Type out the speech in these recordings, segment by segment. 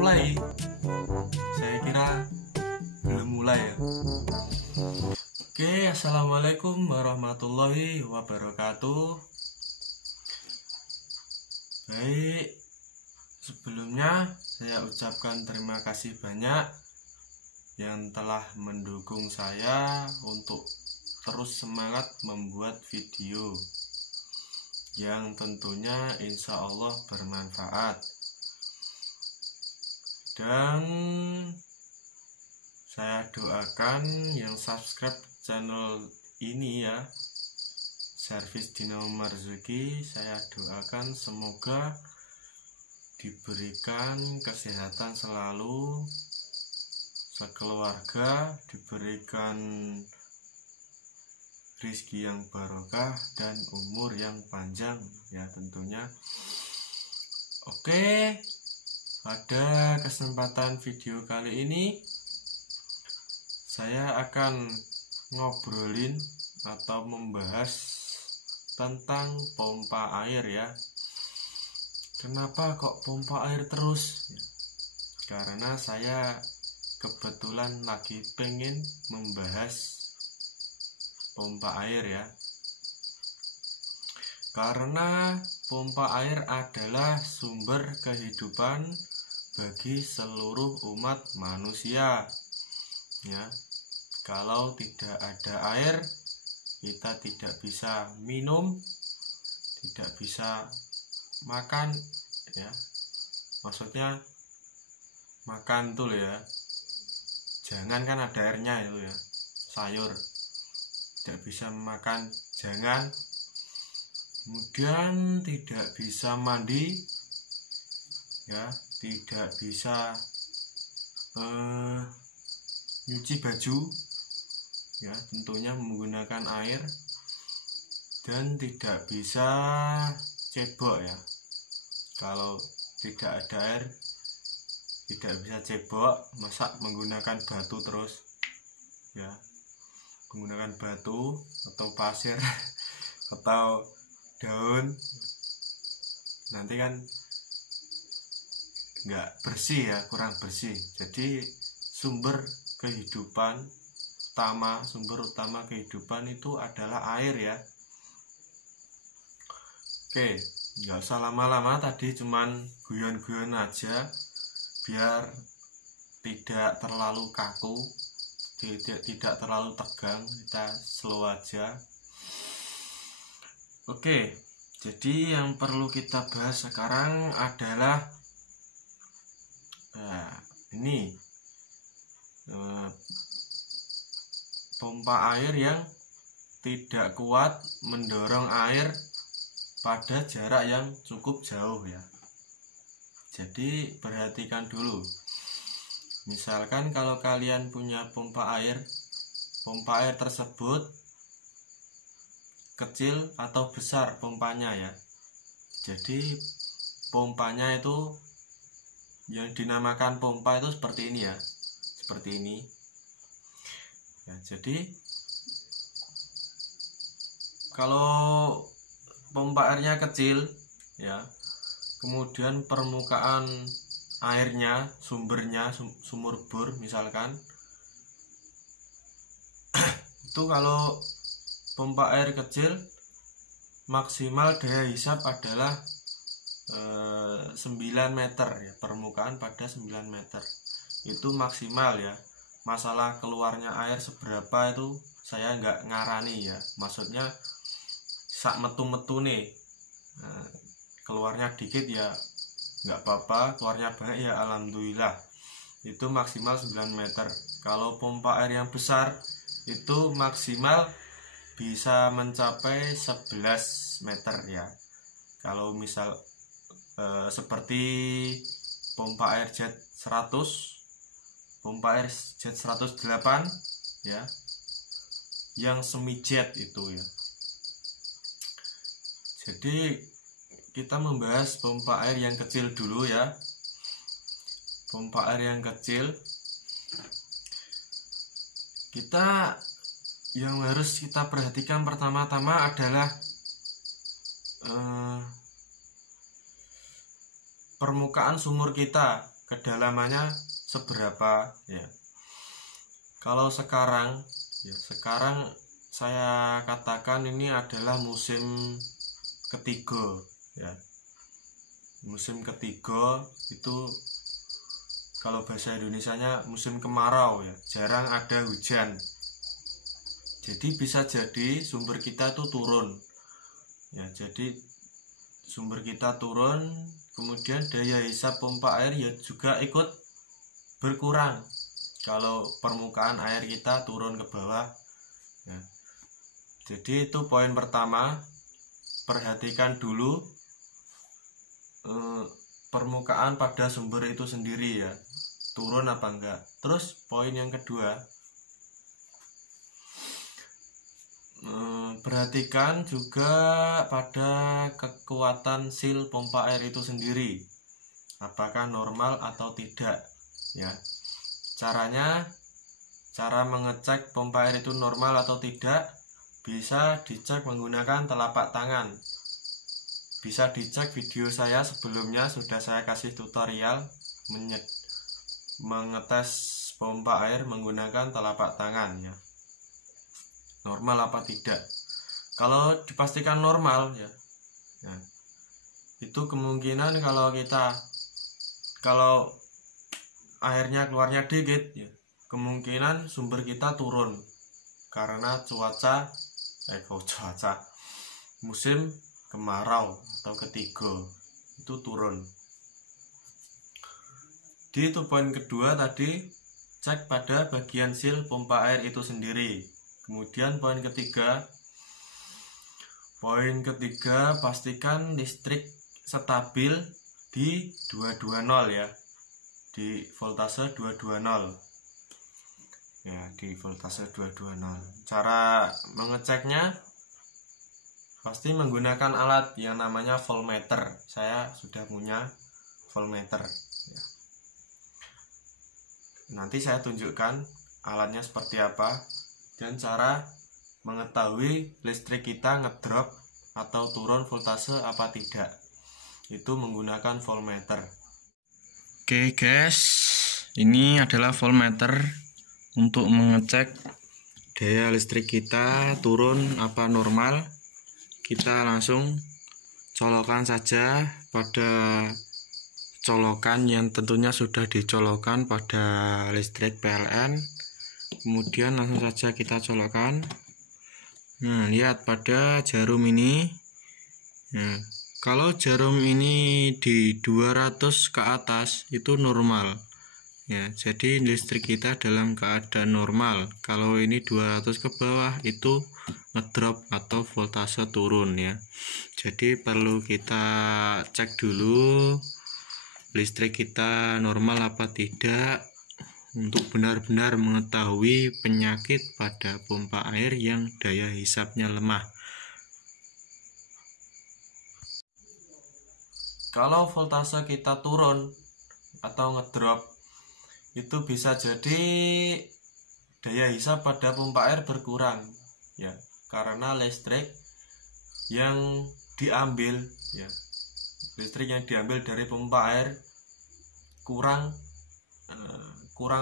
mulai. Saya kira belum mulai ya. Oke, assalamualaikum warahmatullahi wabarakatuh. Baik, sebelumnya saya ucapkan terima kasih banyak yang telah mendukung saya untuk terus semangat membuat video yang tentunya insya Allah bermanfaat. Dan saya doakan yang subscribe channel ini ya, Servis Dinamo Marzuki, saya doakan semoga diberikan kesehatan selalu, sekeluarga diberikan rezeki yang barokah dan umur yang panjang ya tentunya. Oke, pada kesempatan video kali ini saya akan ngobrolin atau membahas tentang pompa air ya. Kenapa kok pompa air terus? Karena saya kebetulan lagi pengen membahas pompa air ya. Karena pompa air adalah sumber kehidupan bagi seluruh umat manusia ya. Kalau tidak ada air, kita tidak bisa minum, tidak bisa makan ya. Maksudnya makan tuh ya, jangan kan ada airnya itu ya, sayur tidak bisa makan, jangan. Kemudian tidak bisa mandi ya, tidak bisa nyuci baju ya, tentunya menggunakan air. Dan tidak bisa cebok ya, kalau tidak ada air tidak bisa cebok, masak menggunakan batu terus ya, menggunakan batu atau pasir atau daun, nanti kan nggak bersih ya, kurang bersih. Jadi sumber utama kehidupan itu adalah air ya. Oke, nggak usah lama-lama, tadi cuman guyon-guyon aja biar tidak terlalu kaku, tidak terlalu tegang, kita slow aja. Oke, jadi yang perlu kita bahas sekarang adalah ini pompa air yang tidak kuat mendorong air pada jarak yang cukup jauh ya. Jadi perhatikan dulu. Misalkan kalau kalian punya pompa air tersebut kecil atau besar pompanya ya. Jadi pompanya itu yang dinamakan pompa itu seperti ini ya, seperti ini ya. Jadi kalau pompa airnya kecil ya, kemudian permukaan airnya, sumur bor misalkan itu kalau pompa air kecil maksimal daya hisap adalah 9 meter ya, permukaan pada 9 meter itu maksimal ya. Masalah keluarnya air seberapa itu saya nggak ngarani ya, maksudnya sak metu nih, keluarnya dikit ya nggak apa-apa, keluarnya banyak ya alhamdulillah, itu maksimal 9 meter. Kalau pompa air yang besar itu maksimal bisa mencapai 11 meter ya. Kalau misal seperti pompa air jet 100, pompa air jet 108 ya, yang semi jet itu ya. Jadi kita membahas pompa air yang kecil dulu ya. Pompa air yang kecil, yang harus kita perhatikan pertama-tama adalah permukaan sumur kita. kedalamannya seberapa ya. Kalau sekarang saya katakan ini adalah musim ketiga ya. Musim ketiga itu kalau bahasa Indonesianya musim kemarau ya, jarang ada hujan. Jadi bisa jadi sumber kita itu turun. Ya, jadi sumber kita turun, kemudian daya hisap pompa air ya juga ikut berkurang. Kalau permukaan air kita turun ke bawah. Ya. Jadi itu poin pertama, perhatikan dulu permukaan pada sumber itu sendiri ya, turun apa enggak. Terus poin yang kedua, perhatikan juga pada kekuatan seal pompa air itu sendiri, apakah normal atau tidak ya. Cara mengecek pompa air itu normal atau tidak bisa dicek menggunakan telapak tangan. Bisa dicek video saya sebelumnya, sudah saya kasih tutorial mengetes pompa air menggunakan telapak tangan ya. Normal apa tidak. Kalau dipastikan normal ya, itu kemungkinan kalau airnya keluarnya dikit ya, kemungkinan sumber kita turun karena cuaca musim kemarau atau ketiga itu turun. Di itu poin kedua tadi, cek pada bagian seal pompa air itu sendiri. Kemudian poin ketiga, pastikan listrik stabil di 220 ya, di voltase 220 ya, di voltase 220. Cara mengeceknya pasti menggunakan alat yang namanya voltmeter. Saya sudah punya voltmeter ya. Nanti saya tunjukkan alatnya seperti apa dan cara mengetahui listrik kita ngedrop atau turun voltase apa tidak, itu menggunakan voltmeter. Oke guys, ini adalah voltmeter untuk mengecek daya listrik kita turun apa normal. Kita langsung colokan saja pada colokan yang tentunya sudah dicolokkan pada listrik PLN. Kemudian langsung saja kita colokkan. Nah, lihat pada jarum ini. Nah, kalau jarum ini di 200 ke atas itu normal. Ya, jadi listrik kita dalam keadaan normal. Kalau ini 200 ke bawah itu ngedrop atau voltase turun ya. Jadi perlu kita cek dulu listrik kita normal apa tidak untuk benar-benar mengetahui penyakit pada pompa air yang daya hisapnya lemah. Kalau voltase kita turun atau ngedrop, itu bisa jadi daya hisap pada pompa air berkurang ya, karena listrik yang diambil dari pompa air kurang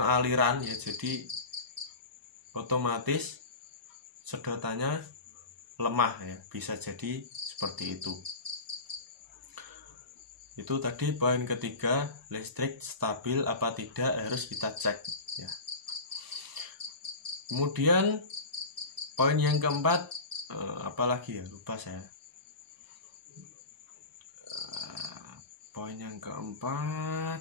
aliran ya, jadi otomatis sedotannya lemah ya, bisa jadi seperti itu. Itu tadi poin ketiga, listrik stabil apa tidak harus kita cek ya. Kemudian poin yang keempat, apalagi ya, lupa saya. Poin yang keempat,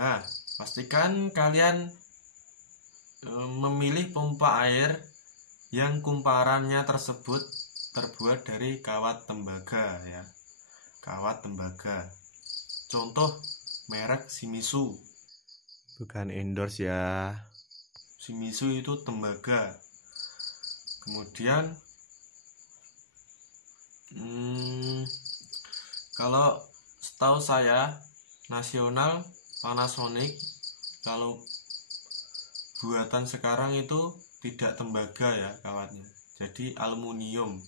nah, pastikan kalian memilih pompa air yang kumparannya tersebut terbuat dari kawat tembaga ya. Kawat tembaga, contoh merek Shimizu, bukan endorse ya. Shimizu itu tembaga. Kemudian kalau setahu saya nasional Panasonic, kalau buatan sekarang itu tidak tembaga ya kawatnya, jadi aluminium.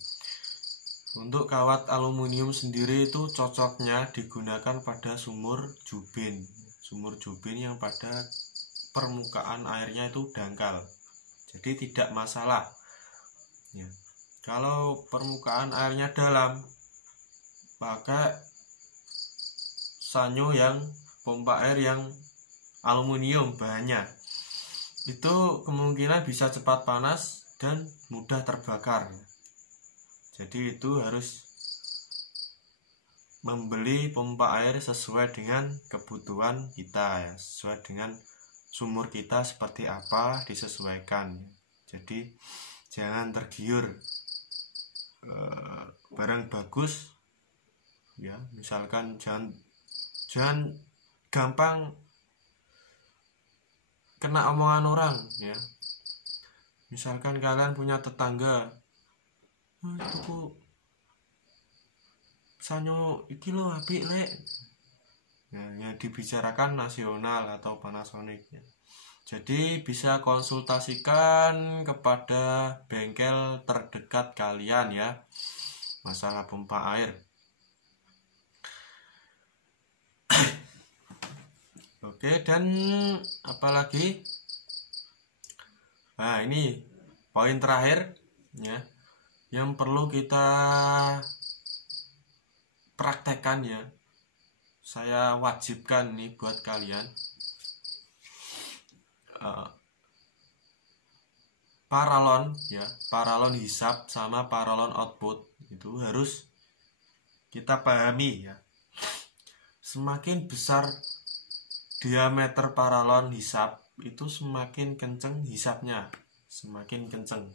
Untuk kawat aluminium sendiri itu cocoknya digunakan pada sumur jubin yang pada permukaan airnya itu dangkal, jadi tidak masalah ya. Kalau permukaan airnya dalam, pakai sanyo yang pompa air yang aluminium bahannya, itu kemungkinan bisa cepat panas dan mudah terbakar. Jadi itu harus membeli pompa air sesuai dengan kebutuhan kita ya, sesuai dengan sumur kita seperti apa, disesuaikan. Jadi jangan tergiur barang bagus ya, misalkan jangan gampang kena omongan orang ya. Misalkan kalian punya tetangga, tuku sanyo iki lho apik lek, yang dibicarakan nasional atau Panasonic ya. Jadi bisa konsultasikan kepada bengkel terdekat kalian ya, masalah pompa air. Oke, dan apalagi? Nah, ini poin terakhir ya, yang perlu kita praktekkan ya. Saya wajibkan nih buat kalian. Paralon ya, paralon hisap sama paralon output itu harus kita pahami ya. Semakin besar diameter paralon hisap, itu semakin kenceng hisapnya, semakin kenceng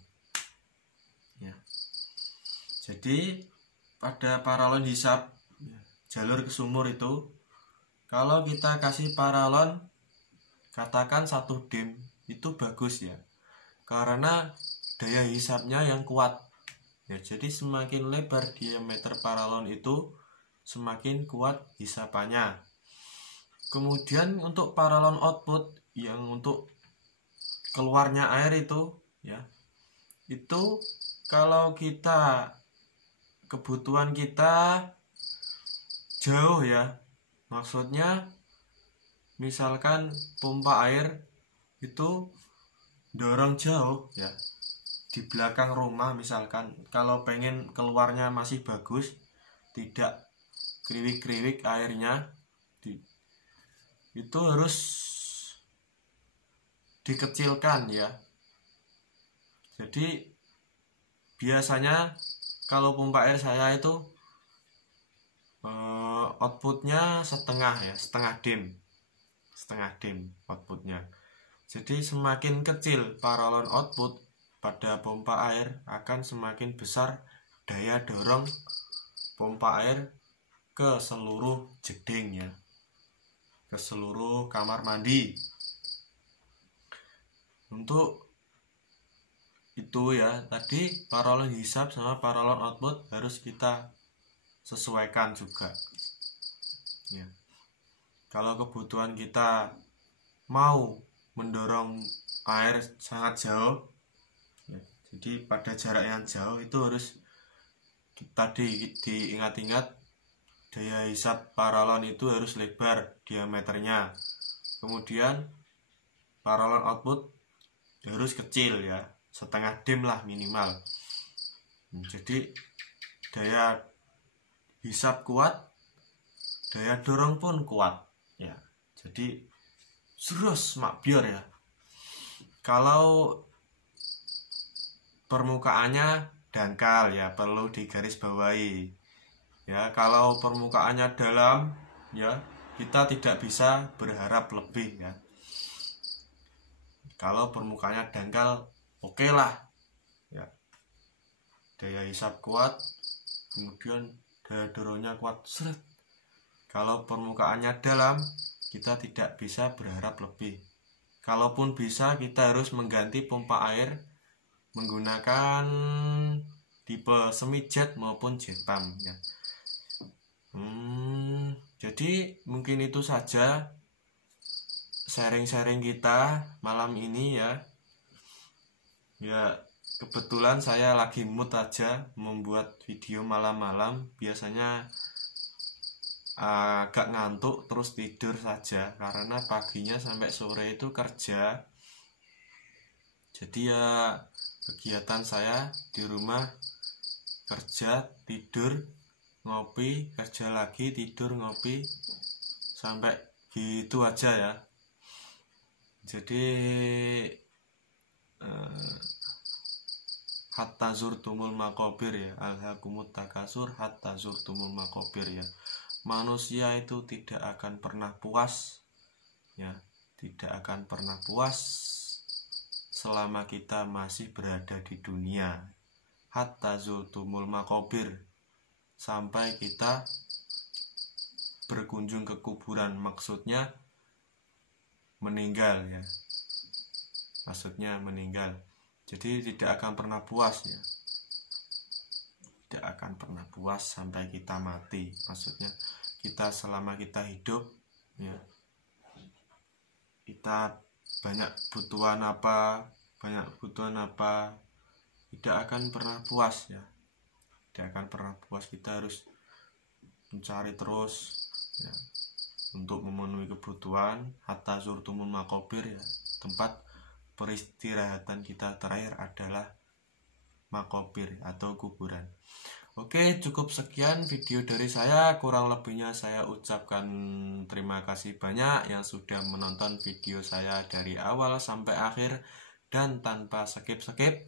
ya. Jadi pada paralon hisap jalur ke sumur itu, kalau kita kasih paralon katakan 1 dim, itu bagus ya, karena daya hisapnya yang kuat ya. Jadi semakin lebar diameter paralon itu, semakin kuat hisapannya. Kemudian untuk paralon output yang untuk keluarnya air itu ya, itu kalau kita kebutuhan kita jauh ya, maksudnya misalkan pompa air itu dorong jauh ya, di belakang rumah misalkan, kalau pengen keluarnya masih bagus, tidak kriwik-kriwik airnya, itu harus dikecilkan ya. Jadi biasanya kalau pompa air saya itu outputnya setengah ya, setengah dim outputnya. Jadi semakin kecil paralon output pada pompa air, akan semakin besar daya dorong pompa air ke seluruh jeding ya, ke seluruh kamar mandi. Untuk itu ya, tadi paralon hisap sama paralon output harus kita sesuaikan juga ya. Kalau kebutuhan kita mau mendorong air sangat jauh ya, jadi pada jarak yang jauh itu harus kita diingat-ingat, daya hisap paralon itu harus lebar diameternya. Kemudian paralon output harus kecil ya, setengah dim lah minimal. Jadi daya hisap kuat, daya dorong pun kuat ya. Jadi terus makbior ya. Kalau permukaannya dangkal ya, perlu digarisbawahi ya. Kalau permukaannya dalam ya, kita tidak bisa berharap lebih ya. Kalau permukaannya dangkal, oke lah ya, daya hisap kuat, kemudian daya dorongnya kuat, seret. Kalau permukaannya dalam, kita tidak bisa berharap lebih. Kalaupun bisa, kita harus mengganti pompa air menggunakan tipe semi jet maupun jet pump ya. Jadi mungkin itu saja sharing-sharing kita malam ini ya. Ya, kebetulan saya lagi mood aja membuat video malam-malam. Biasanya agak ngantuk terus tidur saja karena paginya sampai sore itu kerja. Jadi ya kegiatan saya di rumah kerja, tidur, ngopi, kerja lagi, tidur, ngopi, sampai gitu aja ya. Jadi hatta zurtumul maqabir ya, alhaakumut takasur hatta zurtumul maqabir ya. Manusia itu tidak akan pernah puas ya, tidak akan pernah puas selama kita masih berada di dunia. Hatta zurtumul maqabir, sampai kita berkunjung ke kuburan, maksudnya meninggal ya, maksudnya meninggal. Jadi tidak akan pernah puas ya, tidak akan pernah puas sampai kita mati. Maksudnya kita selama kita hidup ya, kita banyak kebutuhan apa, tidak akan pernah puas ya, tidak akan pernah puas. Kita harus mencari terus ya, untuk memenuhi kebutuhan. Hatta zurtumul maqabir ya, tempat peristirahatan kita terakhir adalah maqabir atau kuburan. Oke, cukup sekian video dari saya. Kurang lebihnya saya ucapkan terima kasih banyak yang sudah menonton video saya dari awal sampai akhir dan tanpa skip-skip.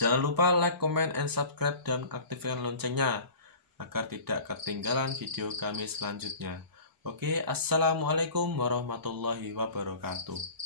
Jangan lupa like, comment, and subscribe dan aktifkan loncengnya agar tidak ketinggalan video kami selanjutnya. Oke, assalamualaikum warahmatullahi wabarakatuh.